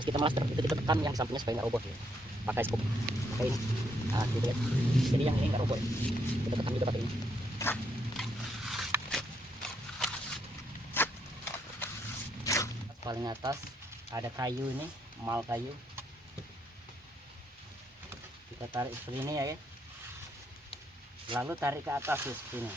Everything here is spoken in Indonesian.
Pas kita master itu kita tekan yang sampingnya supaya nggak roboh ya. Pakai scoop, pakai ini, nah gitu ya. Jadi yang ini nggak roboh ya. Kita tekan juga pakai ini. Paling atas ada kayu ini, mal kayu. Kita tarik seperti ini ya, lalu tarik ke atas ya seperti ini.